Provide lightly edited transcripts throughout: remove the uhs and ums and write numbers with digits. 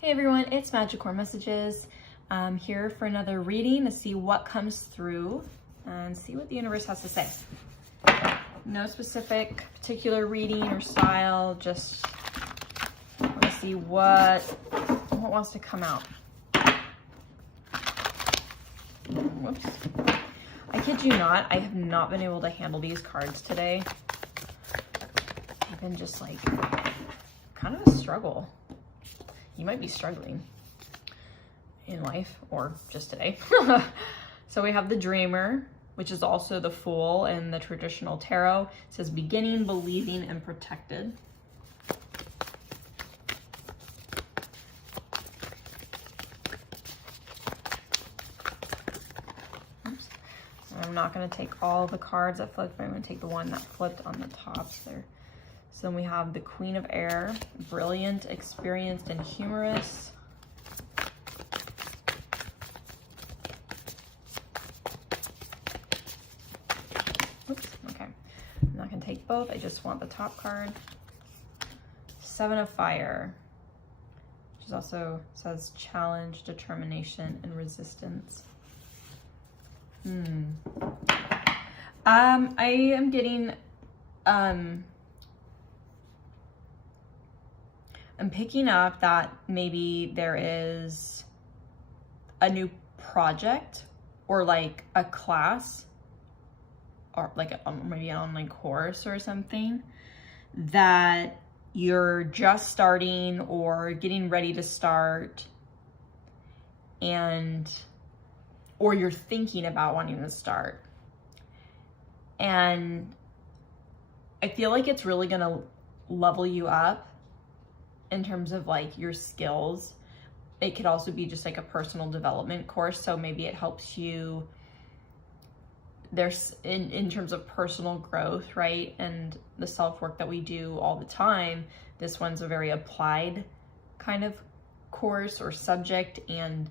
Hey everyone, it's Madgicorn Messages. I'm here for another reading to see what comes through and see what the universe has to say. No specific particular reading or style, just want to see what wants to come out. Whoops. I kid you not, I have not been able to handle these cards today. I've been just like kind of a struggle. You might be struggling in life or just today. So we have the Dreamer, which is also the Fool in the traditional tarot. It says beginning, believing, and protected. Oops. I'm not going to take all the cards that flipped, but I'm going to take the one that flipped on the top there. So then we have the Queen of Air, brilliant, experienced, and humorous. Oops, okay. I'm not gonna take both, I just want the top card. Seven of Fire, which also says challenge, determination, and resistance. I am getting, I'm picking up that maybe there is a new project or like a class or like maybe an online course or something that you're just starting or getting ready to start, or you're thinking about wanting to start. And I feel like it's really gonna level you up in terms of like your skills. It could also be just like a personal development course. So maybe it helps you in terms of personal growth, right? And the self-work that we do all the time. This one's a very applied kind of course or subject, and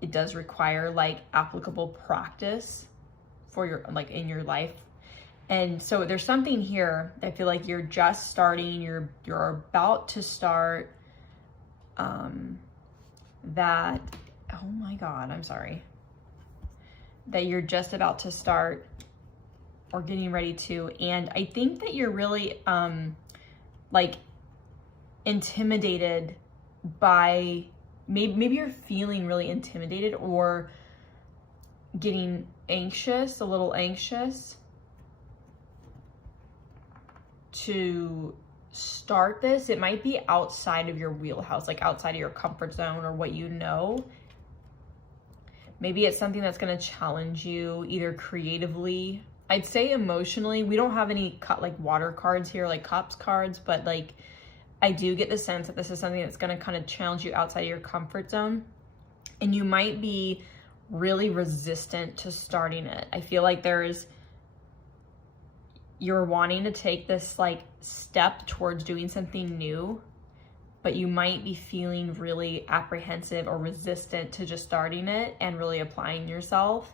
it does require like applicable practice for your, like in your life. And so there's something here that I feel like you're just starting, you're about to start, that, oh my God, I'm sorry, that you're just about to start or getting ready to. And I think that you're really, like intimidated by, maybe you're feeling really intimidated or getting anxious, a little anxious to start this. It might be outside of your wheelhouse, like outside of your comfort zone or what you know. Maybe it's something that's going to challenge you either creatively. I'd say emotionally. We don't have any like water cards here, like cups cards, but like I do get the sense that this is something that's going to kind of challenge you outside of your comfort zone. And you might be really resistant to starting it. I feel like you're wanting to take this like step towards doing something new, but you might be feeling really apprehensive or resistant to just starting it and really applying yourself.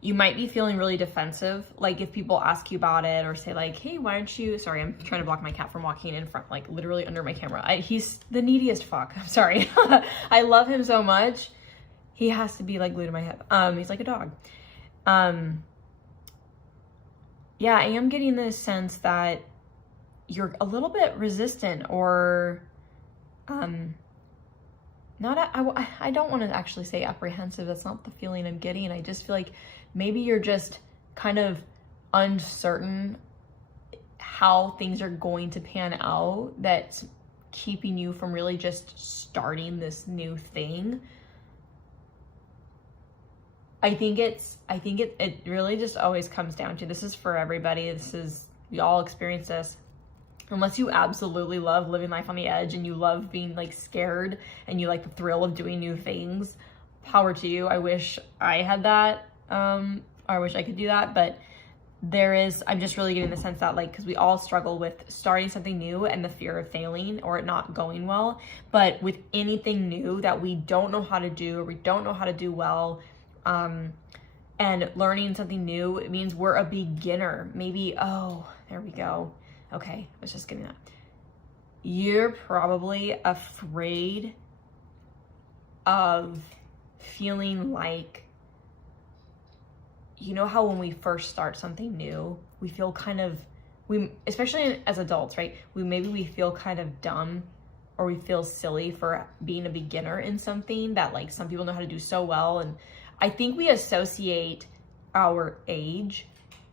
You might be feeling really defensive. Like if people ask you about it or say like, hey, why aren't you, sorry, I'm trying to block my cat from walking in front, like literally under my camera. He's the neediest fuck, I'm sorry. I love him so much. He has to be like glued to my hip. He's like a dog. Yeah, I am getting this sense that you're a little bit resistant or, I don't want to actually say apprehensive. That's not the feeling I'm getting. I just feel like maybe you're just kind of uncertain how things are going to pan out. That's keeping you from really just starting this new thing. I think it really just always comes down to, this is for everybody. We all experience this. Unless you absolutely love living life on the edge and you love being like scared and you like the thrill of doing new things, power to you. I wish I had that. I wish I could do that, but I'm just really getting the sense that like, cause we all struggle with starting something new and the fear of failing or it not going well. But with anything new that we don't know how to do or we don't know how to do well, and learning something new, it means we're a beginner. Maybe, oh, there we go. Okay, I was just getting that. You're probably afraid of feeling like, you know how when we first start something new, we feel kind of, especially as adults, right? We feel kind of dumb, or we feel silly for being a beginner in something that like some people know how to do so well. And I think we associate our age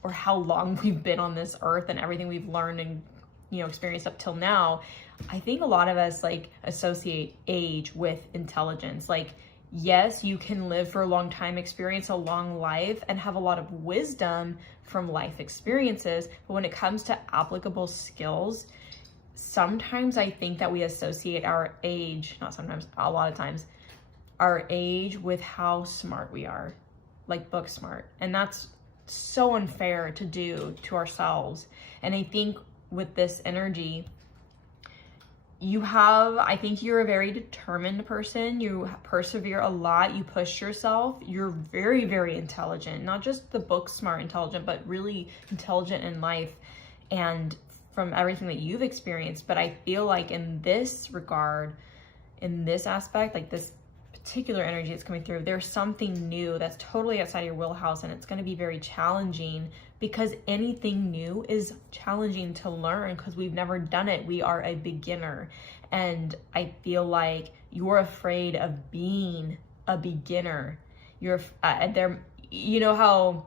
or how long we've been on this earth and everything we've learned and, you know, experienced up till now. I think a lot of us like associate age with intelligence. Like, yes, you can live for a long time, experience a long life, and have a lot of wisdom from life experiences. But when it comes to applicable skills, sometimes I think that we associate our age, not sometimes, a lot of times, our age with how smart we are, like book smart. And that's so unfair to do to ourselves. And I think with this energy, I think you're a very determined person. You persevere a lot. You push yourself. You're very, very intelligent, not just the book smart intelligent, but really intelligent in life and from everything that you've experienced. But I feel like in this regard, in this aspect, like this particular energy that's coming through, there's something new that's totally outside your wheelhouse, and it's going to be very challenging, because anything new is challenging to learn because we've never done it. We are a beginner, and I feel like you're afraid of being a beginner. You're there, you know how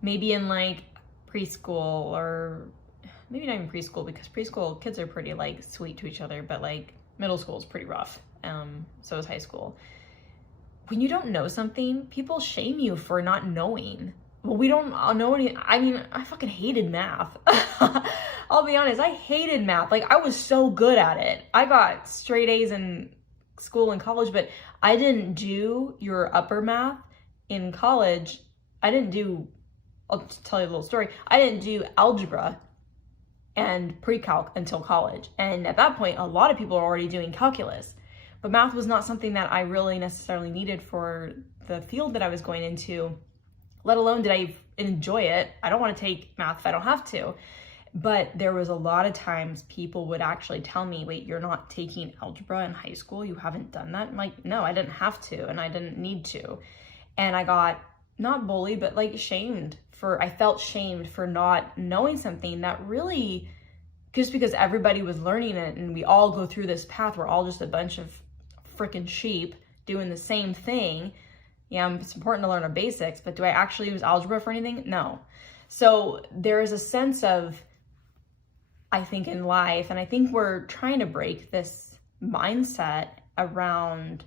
maybe in like preschool, or maybe not even preschool, because preschool kids are pretty like sweet to each other, but like middle school is pretty rough. So is high school. When you don't know something, people shame you for not knowing. Well, we don't know any. I mean, I fucking hated math. I'll be honest, I hated math. Like, I was so good at it. I got straight A's in school and college, but I didn't do your upper math in college. I'll tell you a little story. I didn't do algebra and pre-calc until college. And at that point, a lot of people are already doing calculus. But math was not something that I really necessarily needed for the field that I was going into, let alone did I enjoy it. I don't want to take math if I don't have to. But there was a lot of times people would actually tell me, wait, you're not taking algebra in high school? You haven't done that? I'm like, no, I didn't have to, and I didn't need to. And I got not bullied, but like I felt shamed for not knowing something that really, just because everybody was learning it and we all go through this path, we're all just a bunch of freaking sheep doing the same thing. Yeah, it's important to learn our basics, but do I actually use algebra for anything? No. So there is a sense of, I think, in life, and I think we're trying to break this mindset around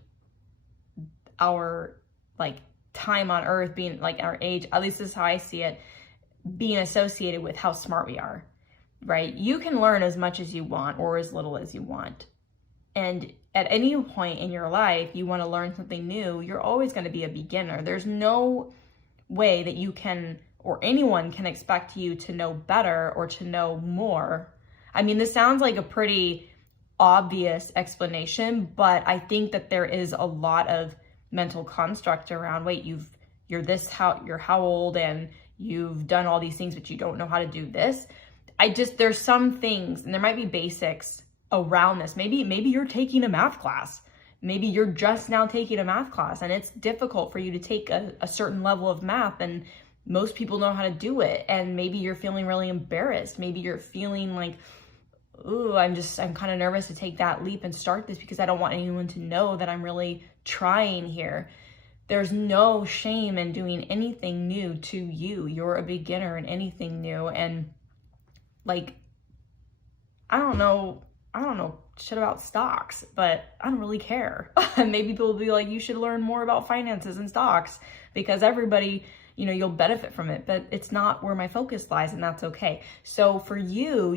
our like time on earth being like our age, at least this is how I see it, being associated with how smart we are, right? You can learn as much as you want or as little as you want. And at any point in your life, you want to learn something new, you're always going to be a beginner. There's no way that you can, or anyone can expect you to know better or to know more. I mean, this sounds like a pretty obvious explanation, but I think that there is a lot of mental construct around, wait, you're how old, and you've done all these things, but you don't know how to do this. There's some things, and there might be basics around this. Maybe you're taking a math class. Maybe you're just now taking a math class, and it's difficult for you to take a certain level of math, and most people know how to do it. And maybe you're feeling really embarrassed. Maybe you're feeling like, ooh, I'm kind of nervous to take that leap and start this because I don't want anyone to know that I'm really trying here. There's no shame in doing anything new to you. You're a beginner in anything new. And like, I don't know shit about stocks, but I don't really care. Maybe people will be like, you should learn more about finances and stocks because everybody, you'll benefit from it, but it's not where my focus lies, and that's okay. So for you,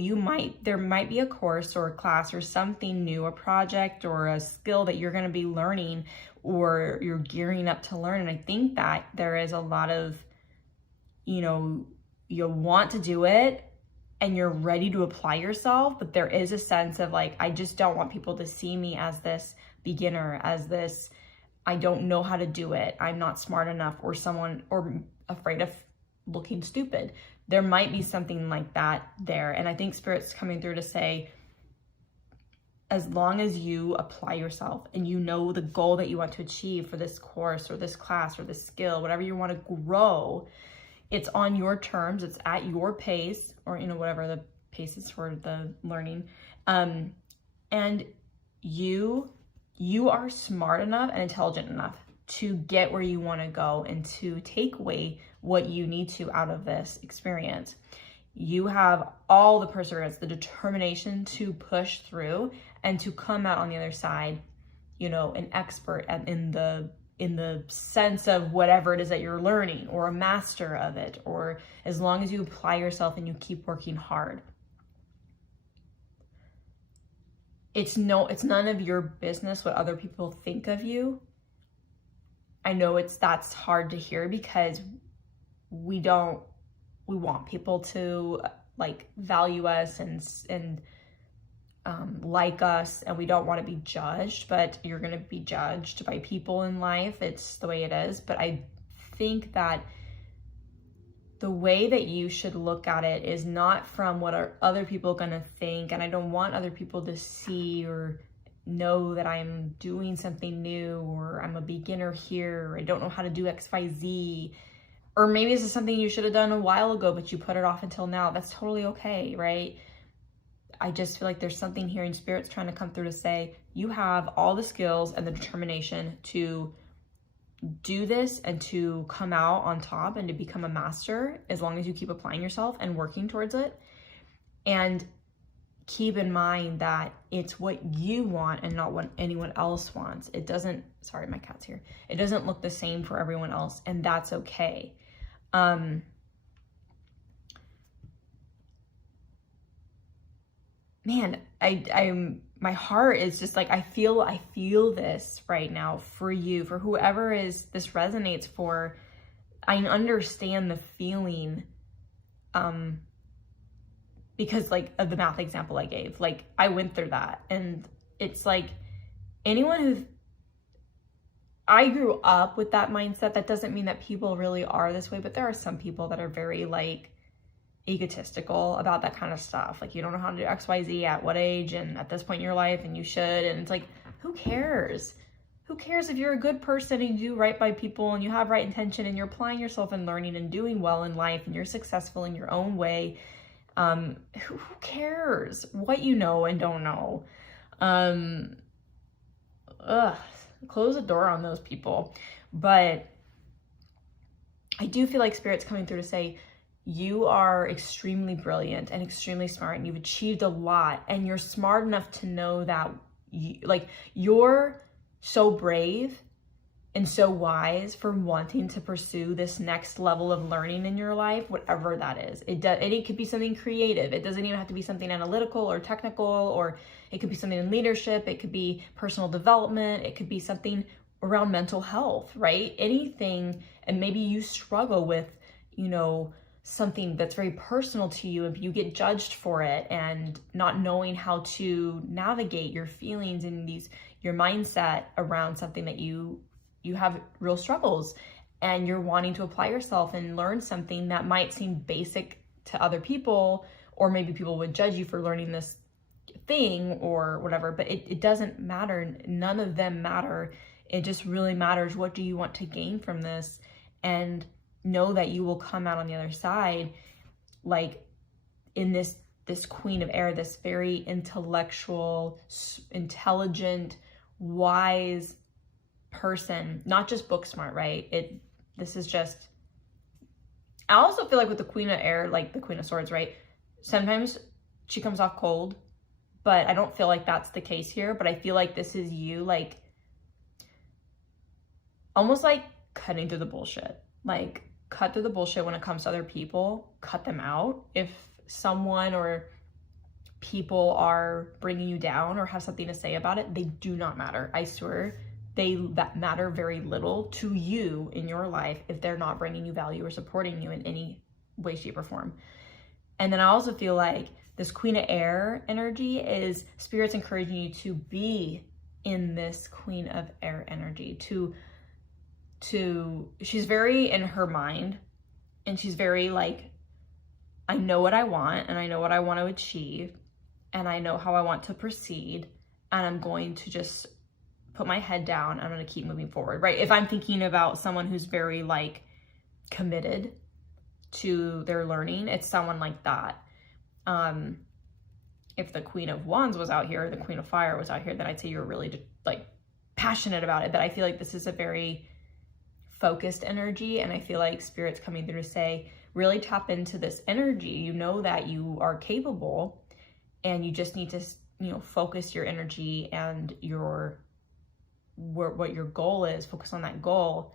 there might be a course or a class or something new, a project or a skill that you're going to be learning or you're gearing up to learn. And I think that there is a lot of, you'll want to do it and you're ready to apply yourself, but there is a sense of like, I just don't want people to see me as this beginner, as this, I don't know how to do it, I'm not smart enough, or afraid of looking stupid. There might be something like that there. And I think Spirit's coming through to say, as long as you apply yourself and you know the goal that you want to achieve for this course or this class or this skill, whatever you want to grow, it's on your terms, it's at your pace, or, you know, whatever the pace is for the learning. And you are smart enough and intelligent enough to get where you want to go and to take away what you need to out of this experience. You have all the perseverance, the determination to push through and to come out on the other side, you know, an expert in the sense of whatever it is that you're learning, or a master of it, or as long as you apply yourself and you keep working hard. It's none of your business what other people think of you. I know that's hard to hear, because we want people to like value us and like us, and we don't want to be judged, but you're going to be judged by people in life. It's the way it is. But I think that the way that you should look at it is not from what are other people going to think. And I don't want other people to see or know that I'm doing something new, or I'm a beginner here, or I don't know how to do XYZ. Or maybe this is something you should have done a while ago, but you put it off until now. That's totally okay, right? I just feel like there's something here in Spirit's trying to come through to say, you have all the skills and the determination to do this and to come out on top and to become a master, as long as you keep applying yourself and working towards it. And keep in mind that it's what you want and not what anyone else wants. It doesn't, sorry, my cat's here. It doesn't look the same for everyone else, and that's okay. Man, my heart is just like, I feel this right now for you, for whoever this resonates for. I understand the feeling, because like of the math example I gave, like I went through that, and it's like I grew up with that mindset. That doesn't mean that people really are this way, but there are some people that are very like egotistical about that kind of stuff. Like, you don't know how to do XYZ at what age and at this point in your life, and you should. And it's like, who cares? Who cares if you're a good person and you do right by people and you have right intention and you're applying yourself and learning and doing well in life and you're successful in your own way? Who cares what you know and don't know? Close the door on those people. But I do feel like Spirit's coming through to say, you are extremely brilliant and extremely smart, and you've achieved a lot, and you're smart enough to know that you're so brave and so wise for wanting to pursue this next level of learning in your life, whatever that is. It could be something creative. It doesn't even have to be something analytical or technical, or it could be something in leadership. It could be personal development. It could be something around mental health, right? Anything. And maybe you struggle with, you know, something that's very personal to you, if you get judged for it and not knowing how to navigate your feelings and your mindset around something that you have real struggles, and you're wanting to apply yourself and learn something that might seem basic to other people, or maybe people would judge you for learning this thing or whatever, but it doesn't matter. None of them matter. It just really matters, what do you want to gain from this? And know that you will come out on the other side like in this Queen of Air, this very intellectual, intelligent, wise person, not just book smart, right? This is just, I also feel like with the Queen of Air, like the Queen of Swords, right? Sometimes she comes off cold, but I don't feel like that's the case here. But I feel like this is you, like almost like cutting through the bullshit. Like, cut through the bullshit when it comes to other people. Cut them out. If someone or people are bringing you down or have something to say about it, they do not matter. I swear, that matter very little to you in your life if they're not bringing you value or supporting you in any way, shape, or form. And then I also feel like this Queen of Air energy is Spirit's encouraging you to be in this Queen of Air energy, she's very in her mind, And she's very like, I know what I want and I know what I want to achieve and I know how I want to proceed, and I'm going to just put my head down. I'm going to keep moving forward, right? If I'm thinking about someone who's very like committed to their learning, it's someone like that. If the Queen of Wands was out here, the Queen of Fire was out here, then I'd say you're really like passionate about it. But I feel like this is a very focused energy, and I feel like Spirit's coming through to say, really tap into this energy. You know that you are capable, and you just need to, you know, focus your energy and what your goal is, focus on that goal,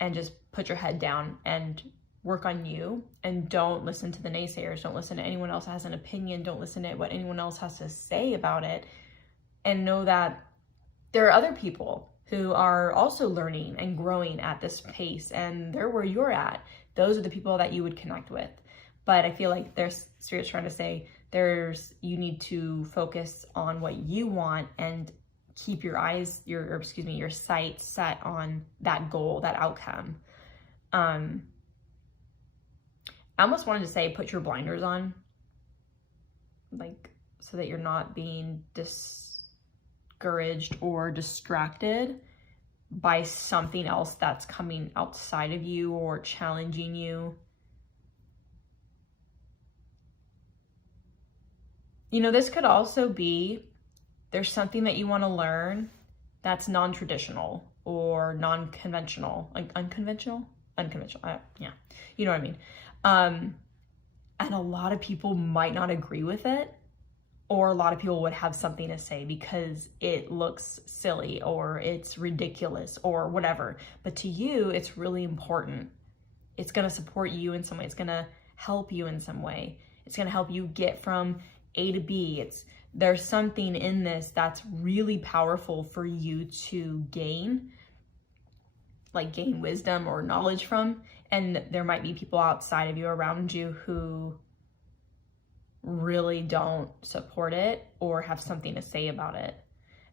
and just put your head down and work on you, and don't listen to the naysayers. Don't listen to anyone else that has an opinion. Don't listen to what anyone else has to say about it, and know that there are other people who are also learning and growing at this pace, and they're where you're at. Those are the people that you would connect with. But I feel like there's Spirit's trying to say you need to focus on what you want and keep your sight set on that goal, that outcome. I almost wanted to say, put your blinders on, like, so that you're not being discouraged or distracted by something else that's coming outside of you or challenging you. You know, this could also be, there's something that you want to learn that's non-traditional or non-conventional, like unconventional, yeah, you know what I mean. And a lot of people might not agree with it, or a lot of people would have something to say because it looks silly or it's ridiculous or whatever. But to you, it's really important. It's going to support you in some way. It's going to help you in some way. It's going to help you get from A to B. There's something in this that's really powerful for you to gain wisdom or knowledge from. And there might be people outside of you, around you, who really don't support it or have something to say about it.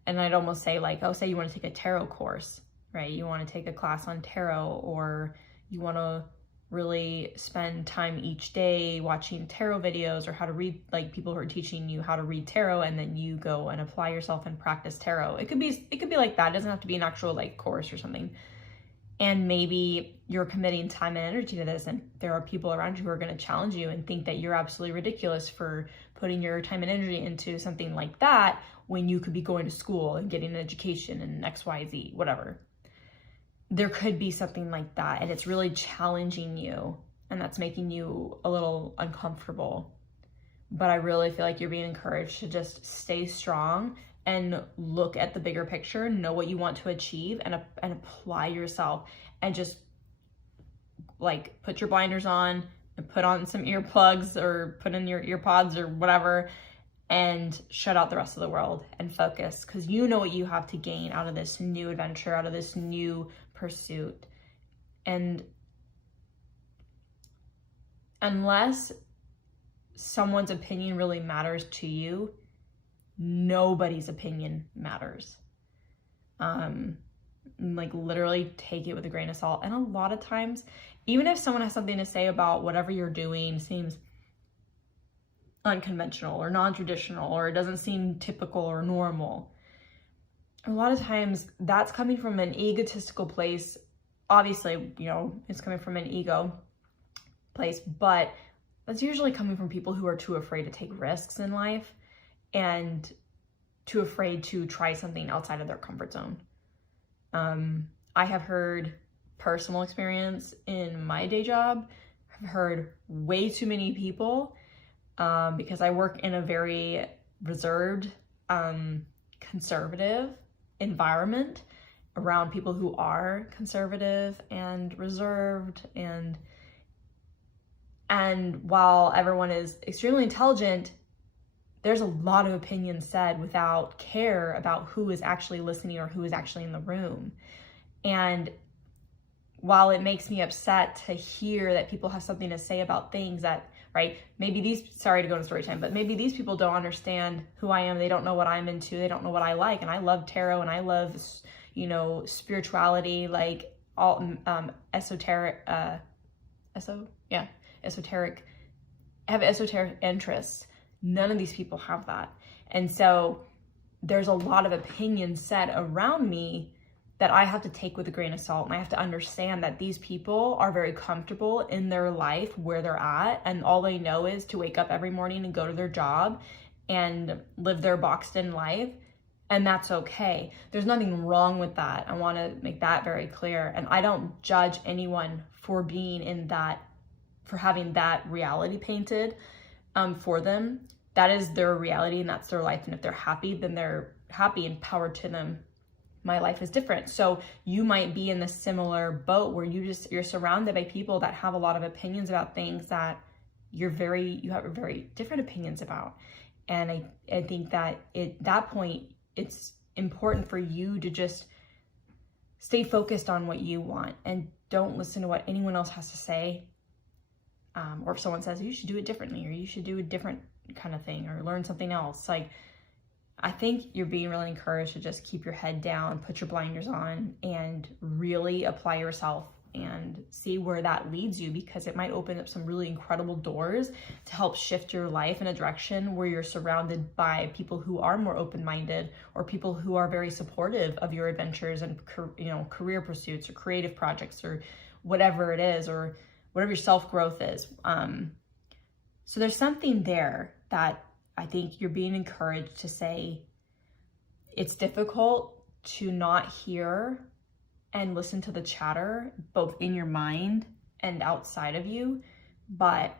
And I'd almost say, like, oh, say you want to take a tarot course, right? You want to take a class on tarot, or you want to really spend time each day watching tarot videos, or how to read, like people who are teaching you how to read tarot, and then you go and apply yourself and practice tarot. It could be like that. It doesn't have to be an actual like course or something. And maybe you're committing time and energy to this, and there are people around you who are going to challenge you and think that you're absolutely ridiculous for putting your time and energy into something like that when you could be going to school and getting an education and XYZ, whatever. There could be something like that, and it's really challenging you, and that's making you a little uncomfortable. But I really feel like you're being encouraged to just stay strong and look at the bigger picture, know what you want to achieve, and apply yourself, and just like put your blinders on and put on some earplugs or put in your earpods or whatever, and shut out the rest of the world and focus, because you know what you have to gain out of this new adventure, out of this new pursuit. And unless someone's opinion really matters to you, nobody's opinion matters. Like, literally take it with a grain of salt. And a lot of times, even if someone has something to say about whatever you're doing seems unconventional or non-traditional, or it doesn't seem typical or normal, a lot of times that's coming from an egotistical place. Obviously, you know, it's coming from an ego place, but that's usually coming from people who are too afraid to take risks in life and too afraid to try something outside of their comfort zone. I have heard personal experience in my day job. I've heard way too many people, because I work in a very reserved, conservative environment around people who are conservative and reserved, and while everyone is extremely intelligent, there's a lot of opinions said without care about who is actually listening or who is actually in the room. And while it makes me upset to hear that people have something to say about things that, right, maybe sorry to go into story time, but maybe these people don't understand who I am. They don't know what I'm into. They don't know what I like. And I love tarot, and I love, you know, spirituality, like all esoteric, have esoteric interests. None of these people have that. And so there's a lot of opinions said around me that I have to take with a grain of salt. And I have to understand that these people are very comfortable in their life where they're at. And all they know is to wake up every morning and go to their job and live their boxed in life. And that's okay. There's nothing wrong with that. I want to make that very clear. And I don't judge anyone for being in that, for having that reality painted for them. That is their reality and that's their life. And if they're happy, then they're happy and power to them. My life is different. So you might be in the similar boat where you're surrounded by people that have a lot of opinions about things that you have very different opinions about. And I think that at that point, it's important for you to just stay focused on what you want and don't listen to what anyone else has to say. Or if someone says, you should do it differently, or you should do a different kind of thing, or learn something else. Like, I think you're being really encouraged to just keep your head down, put your blinders on, and really apply yourself and see where that leads you, because it might open up some really incredible doors to help shift your life in a direction where you're surrounded by people who are more open-minded, or people who are very supportive of your adventures and career pursuits or creative projects or whatever it is, or whatever your self-growth is. So there's something there that I think you're being encouraged to say. It's difficult to not hear and listen to the chatter, both in your mind and outside of you, but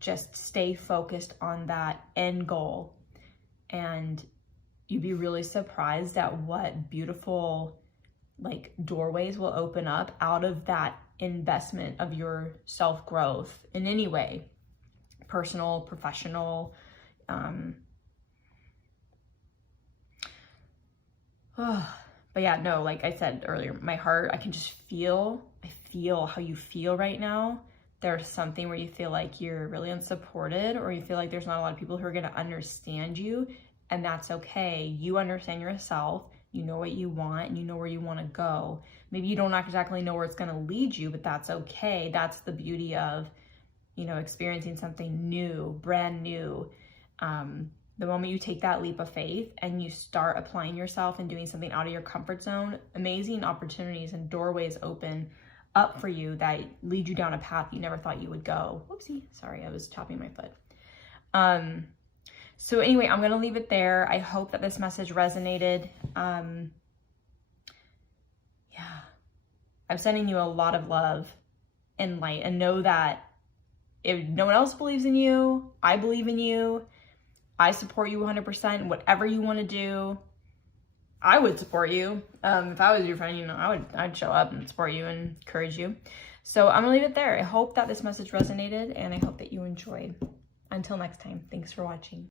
just stay focused on that end goal. And you'd be really surprised at what beautiful doorways will open up out of that investment of your self-growth in any way, personal, professional. But yeah, no, like I said earlier, my heart, I feel how you feel right now. There's something where you feel like you're really unsupported, or you feel like there's not a lot of people who are going to understand you, and that's okay. You understand yourself, you know what you want, and you know where you want to go. Maybe you don't exactly know where it's going to lead you, but that's okay. That's the beauty of, experiencing something new, brand new. The moment you take that leap of faith and you start applying yourself and doing something out of your comfort zone, amazing opportunities and doorways open up for you that lead you down a path you never thought you would go. Whoopsie, sorry, I was chopping my foot. So anyway, I'm going to leave it there. I hope that this message resonated. I'm sending you a lot of love and light, and know that if no one else believes in you, I believe in you. I support you 100%. Whatever you want to do, I would support you. If I was your friend, I'd show up and support you and encourage you. So I'm gonna leave it there. I hope that this message resonated, and I hope that you enjoyed. Until next time, thanks for watching.